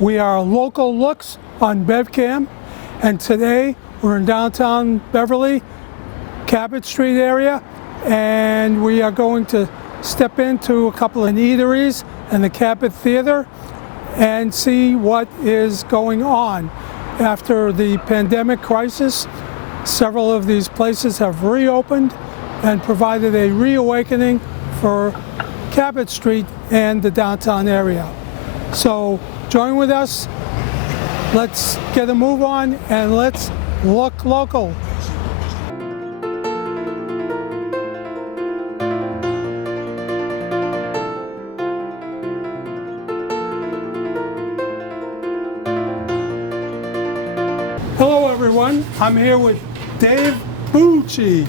We are Local Looks on BevCam, and today we're in downtown Beverly, Cabot Street area, and we are going to step into a couple of eateries and the Cabot Theater and see what is going on. After the pandemic crisis, several of these places have reopened and provided a reawakening for Cabot Street and the downtown area. So join with us, let's get a move on, and let's look local. Hello everyone, I'm here with Dave Bucci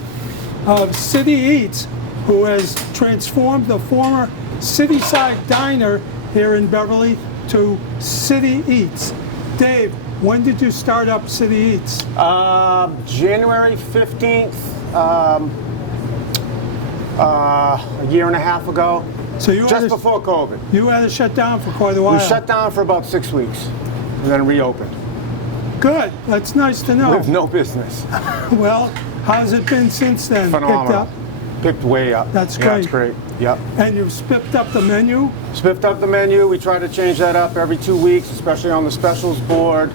of City Eats, who has transformed the former Cityside Diner here in Beverly to City Eats. Dave, when did you start up City Eats? January 15th, a year and a half ago, So you just before COVID. You had to shut down for quite a while. We shut down for about 6 weeks and then reopened. Good, that's nice to know. With no business. Well, how's it been since then? Phenomenal. Picked up? Picked way up. That's Yeah, great. it's great. Yep. And you've spiffed up the menu? Spiffed up the menu. We try to change that up every 2 weeks, especially on the specials board.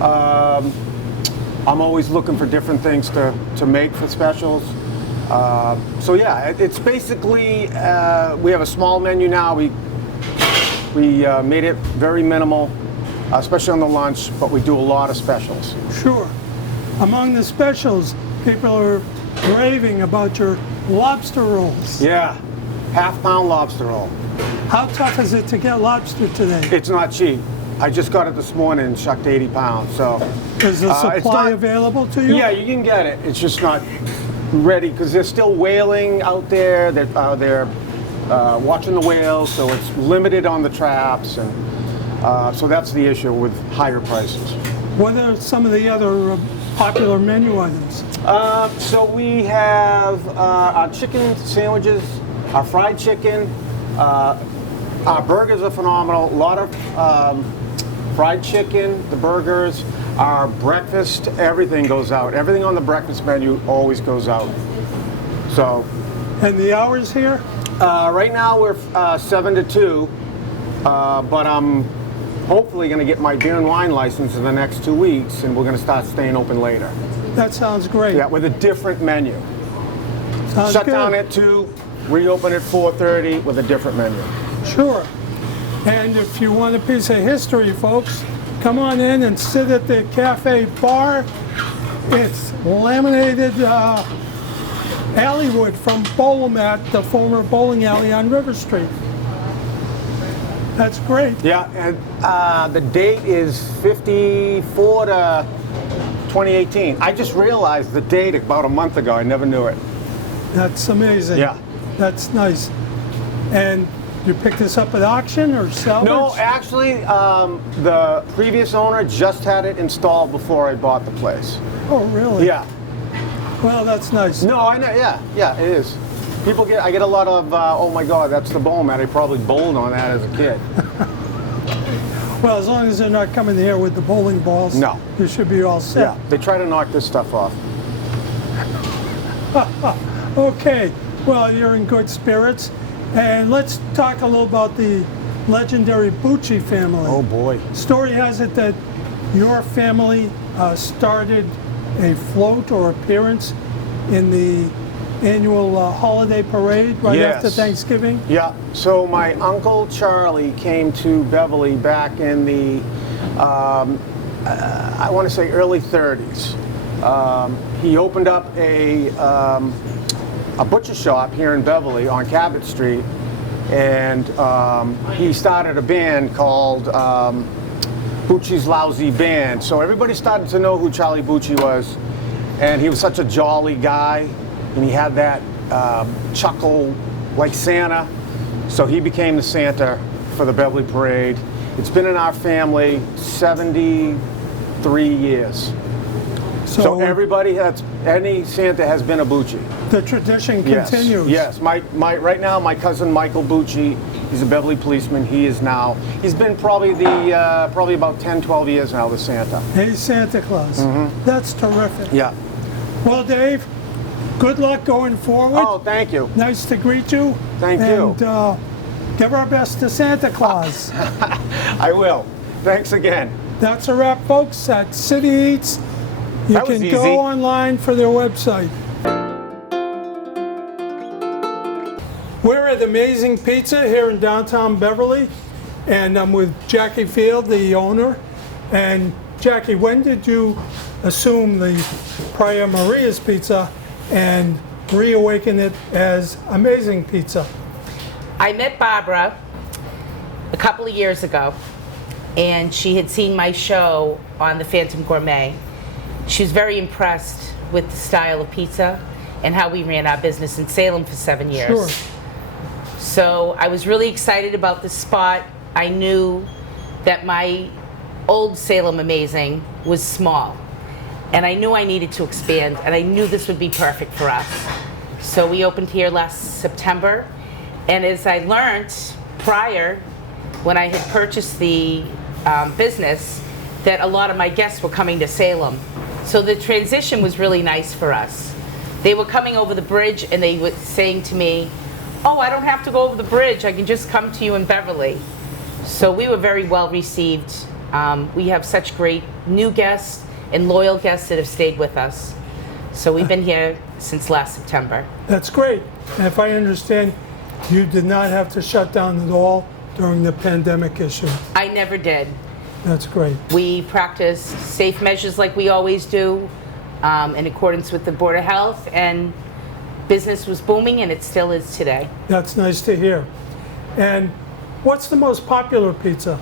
I'm always looking for different things to make for specials. So yeah, it's basically, we have a small menu now. We made it very minimal, especially on the lunch, but we do a lot of specials. Sure. Among the specials, people are raving about your lobster rolls. Yeah, half-pound lobster roll. How tough is it to get lobster today? It's not cheap. I just got it this morning and shucked 80 pounds, so. Is the it's supply not- available to you? Yeah, you can get it. It's just not ready because they're still whaling out there. They're watching the whales, so it's limited on the traps, and so that's the issue with higher prices. What are some of the other popular menu items? So we have our chicken sandwiches, our fried chicken, our burgers are phenomenal. A lot of fried chicken, the burgers, our breakfast, everything goes out. Everything on the breakfast menu always goes out. So. And the hours here? Right now we're 7 to 2, but I'm hopefully going to get my beer and wine license in the next 2 weeks, and we're going to start staying open later. That sounds great. Yeah, with a different menu. Sounds Shut good. down at 2, reopen at 4:30 with a different menu. Sure. And if you want a piece of history, folks, come on in and sit at the cafe bar. It's laminated alleywood from Bowlemat, the former bowling alley on River Street. That's great. Yeah, and the date is 54 to 2018. I just realized the date about a month ago. I never knew it. That's amazing. Yeah. That's nice. And you picked this up at auction or salvage? No, actually, the previous owner just had it installed before I bought the place. Oh, really? Yeah. Well, that's nice. No, I know. Yeah, it is. I get a lot of, oh my God, that's the bowl mat. I probably bowled on that as a kid. Well, as long as they're not coming here with the bowling balls, No. you should be all set. Yeah, they try to knock this stuff off. Okay, well, you're in good spirits. And let's talk a little about the legendary Bucci family. Oh boy. Story has it that your family started a float or appearance in the annual holiday parade right Yes. after Thanksgiving. Yeah, so my Uncle Charlie came to Beverly back in the, I want to say early 30s. He opened up a butcher shop here in Beverly on Cabot Street, and he started a band called Bucci's Lousy Band. So everybody started to know who Charlie Bucci was, and he was such a jolly guy, and he had that chuckle like Santa. So he became the Santa for the Beverly Parade. It's been in our family 73 years. So everybody any Santa has been a Bucci. The tradition Yes, continues. yes. Right now, my cousin Michael Bucci, he's a Beverly policeman. He's been probably about 10, 12 years now with Santa. Hey, Santa Claus. That's terrific. Yeah. Well, Dave, good luck going forward. Oh, thank you. Nice to greet you. Thank you. And give our best to Santa Claus. I will. Thanks again. That's a wrap, folks, at City Eats. You That was can easy. go online for their website. We're at Amazing Pizza here in downtown Beverly, and I'm with Jackie Field, the owner. And Jackie, when did you assume the Praia Maria's Pizza and reawaken it as Amazing Pizza? I met Barbara a couple of years ago, and she had seen my show on the Phantom Gourmet. She was very impressed with the style of pizza and how we ran our business in Salem for 7 years. Sure. So I was really excited about the spot. I knew that my old Salem Amazing was small, and I knew I needed to expand, and I knew this would be perfect for us. So we opened here last September, and as I learned prior, when I had purchased the business, that a lot of my guests were coming to Salem. So the transition was really nice for us. They were coming over the bridge and they were saying to me, "Oh, I don't have to go over the bridge. I can just come to you in Beverly." So we were very well received. We have such great new guests and loyal guests that have stayed with us. So we've been here since last September. That's great. And if I understand, you did not have to shut down at all during the pandemic issue. I never did. That's great. We practiced safe measures like we always do, in accordance with the Board of Health, and business was booming, and it still is today. That's nice to hear. And what's the most popular pizza?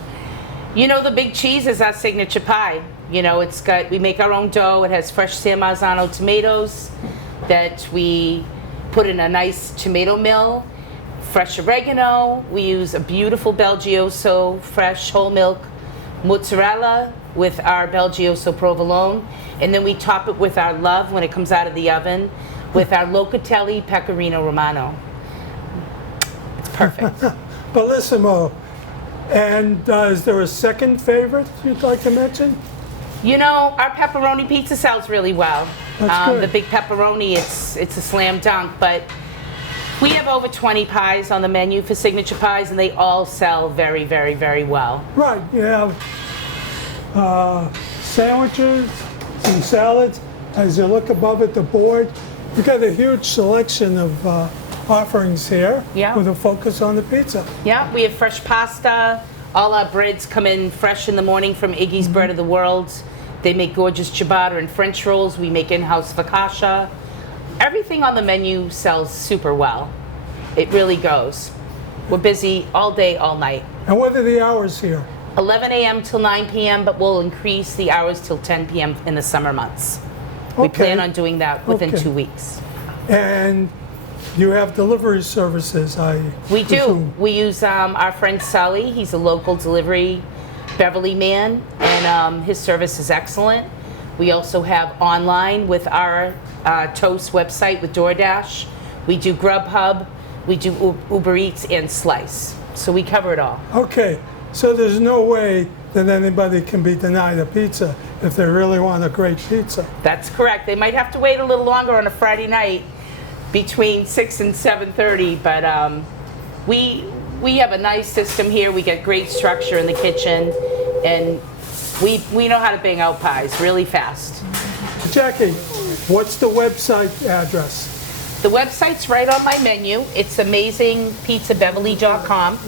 You know, the big cheese is our signature pie. You know, we make our own dough. It has fresh San Marzano tomatoes that we put in a nice tomato mill, fresh oregano. We use a beautiful Belgioso, fresh whole milk mozzarella with our Belgioso provolone, and then we top it with our love when it comes out of the oven with our Locatelli Pecorino Romano. It's perfect. Bellissimo. And is there a second favorite you'd like to mention? You know, our pepperoni pizza sells really well. That's good. The big pepperoni, it's a slam dunk, but we have over 20 pies on the menu for signature pies, and they all sell very, very, very well. Right, you have sandwiches, some salads. As you look above at the board, you've got a huge selection of offerings here Yeah. with a focus on the pizza. Yeah, we have fresh pasta. All our breads come in fresh in the morning from Iggy's Bread of the World. They make gorgeous ciabatta and French rolls. We make in-house focaccia. Everything on the menu sells super well. It really goes. We're busy all day, all night. And what are the hours here? 11 a.m. till 9 p.m., but we'll increase the hours till 10 p.m. in the summer months. We Okay. plan on doing that within Okay. 2 weeks. And you have delivery services, We do. presume. We use our friend Sully. He's a local delivery Beverly man, and his service is excellent. We also have online with our Toast website with DoorDash. We do Grubhub. We do Uber Eats and Slice. So we cover it all. Okay, so there's no way that anybody can be denied a pizza if they really want a great pizza. That's correct. They might have to wait a little longer on a Friday night between 6 and 7:30, but we have a nice system here. We get great structure in the kitchen, and we know how to bang out pies really fast. Jackie, what's the website address? The website's right on my menu. It's amazingpizzabeverly.com,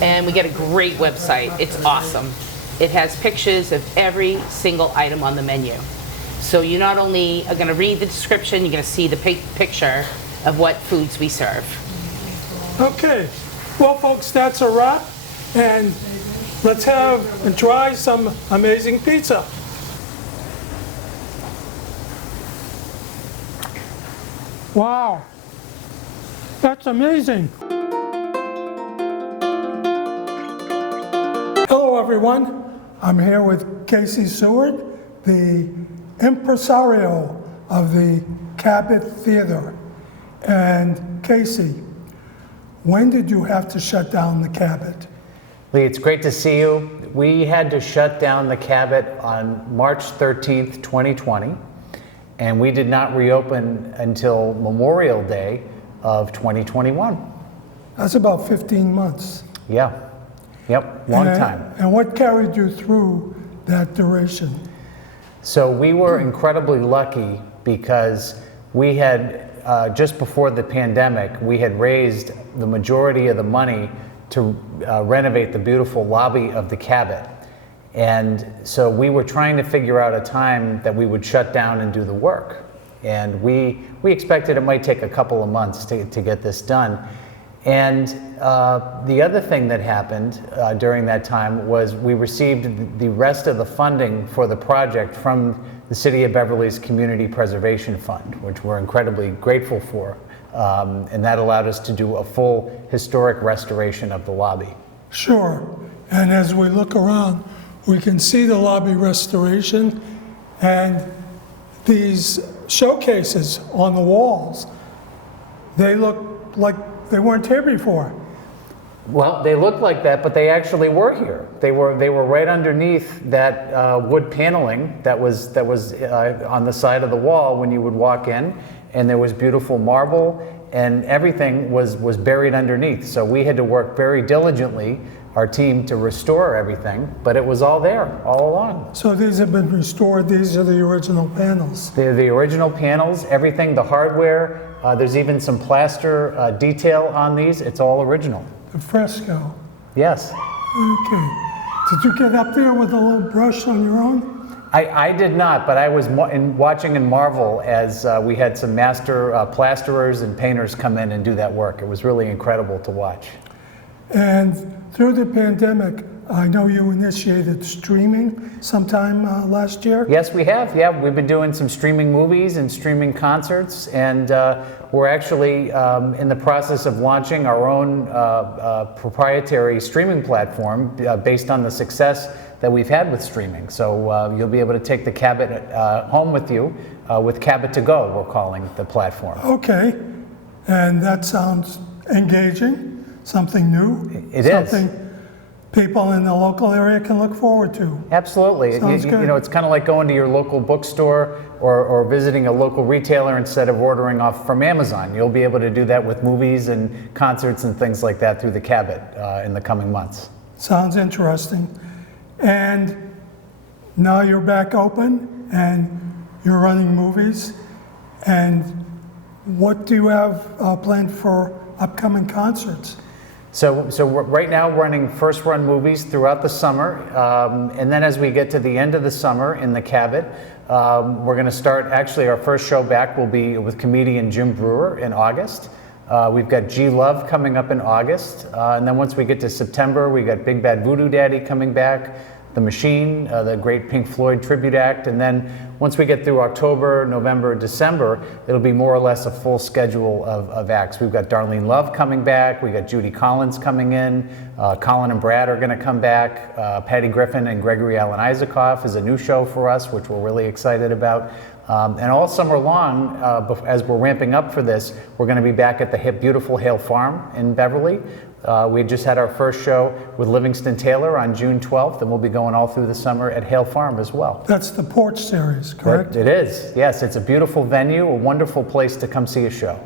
and we get a great website. It's awesome. It has pictures of every single item on the menu. So you not only are going to read the description, you're going to see the picture of what foods we serve. Okay, well folks, that's a wrap, and let's have and try some amazing pizza. Wow, that's amazing. Hello everyone, I'm here with Casey Seward, the impresario of the Cabot Theater. And Casey, when did you have to shut down the Cabot? Lee, it's great to see you. We had to shut down the Cabot on March 13th, 2020, and we did not reopen until Memorial Day of 2021. That's about 15 months. Yeah. Yep, long time. And what carried you through that duration? So we were incredibly lucky because we had, just before the pandemic, we had raised the majority of the money to renovate the beautiful lobby of the Cabot. And so we were trying to figure out a time that we would shut down and do the work. And we expected it might take a couple of months to get this done. And the other thing that happened during that time was we received the rest of the funding for the project from the City of Beverly's Community Preservation Fund, which we're incredibly grateful for. And that allowed us to do a full historic restoration of the lobby. Sure. And as we look around, we can see the lobby restoration and these showcases on the walls. They look like they weren't here before. Well, they looked like that, but they actually were here. They were right underneath that wood paneling that was on the side of the wall when you would walk in, and there was beautiful marble, and everything was buried underneath. So we had to work very diligently, our team, to restore everything, but it was all there all along. So these have been restored. These are the original panels. They're the original panels, everything, the hardware. There's even some plaster detail on these. It's all original. The fresco. Yes. Okay. Did you get up there with a little brush on your own? I did not, but I was watching in marvel as we had some master plasterers and painters come in and do that work. It was really incredible to watch. And through the pandemic, I know you initiated streaming sometime last year. Yes, we have. Yeah, we've been doing some streaming movies and streaming concerts, and we're actually in the process of launching our own proprietary streaming platform based on the success that we've had with streaming. So you'll be able to take the Cabot home with you with Cabot to Go, we're calling the platform. Okay, and that sounds engaging, something new. It is. Something people in the local area can look forward to. Absolutely. Sounds good. You know, it's kind of like going to your local bookstore or visiting a local retailer instead of ordering off from Amazon. You'll be able to do that with movies and concerts and things like that through the Cabot in the coming months. Sounds interesting. And now you're back open and you're running movies. And what do you have planned for upcoming concerts? So we're right now running first run movies throughout the summer, and then as we get to the end of the summer in the Cabot, we're going to start, actually our first show back will be with comedian Jim Brewer in August. We've got G Love coming up in August, and then once we get to September, we got Big Bad Voodoo Daddy coming back, The Machine, the great Pink Floyd tribute act, and then once we get through October, November, December, it'll be more or less a full schedule of acts. We've got Darlene Love coming back, we got Judy Collins coming in, Colin and Brad are gonna come back, Patty Griffin and Gregory Alan Isaacoff is a new show for us, which we're really excited about. And all summer long, as we're ramping up for this, we're gonna be back at the beautiful Hale Farm in Beverly. We just had our first show with Livingston Taylor on June 12th, and we'll be going all through the summer at Hale Farm as well. That's the Porch Series, correct? It is, yes. It's a beautiful venue, a wonderful place to come see a show.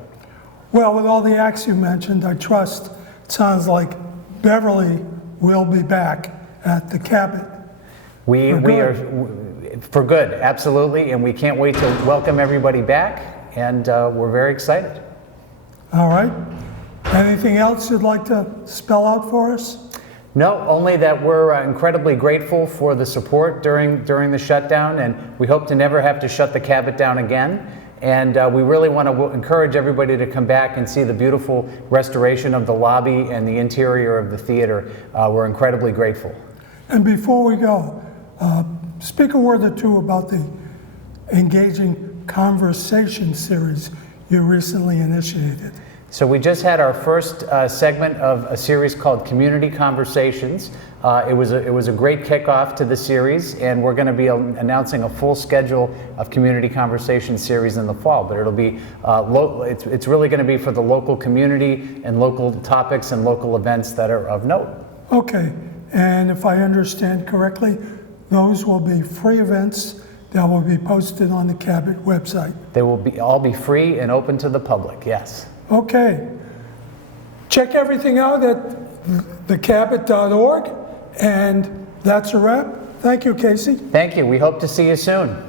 Well, with all the acts you mentioned, I trust it sounds like Beverly will be back at the Cabot. We are for good, absolutely, and we can't wait to welcome everybody back, and we're very excited. All right. Anything else you'd like to spell out for us? No, only that we're incredibly grateful for the support during the shutdown, and we hope to never have to shut the Cabot down again. And we really want to encourage everybody to come back and see the beautiful restoration of the lobby and the interior of the theater. We're incredibly grateful. And before we go, speak a word or two about the engaging conversation series you recently initiated. So we just had our first segment of a series called Community Conversations. It was a great kickoff to the series, and we're going to be announcing a full schedule of community conversation series in the fall. But it'll be it's really going to be for the local community and local topics and local events that are of note. Okay, and if I understand correctly, those will be free events that will be posted on the Cabot website. They will all be free and open to the public, yes. Okay. Check everything out at thecabot.org, and that's a wrap. Thank you, Casey. Thank you. We hope to see you soon.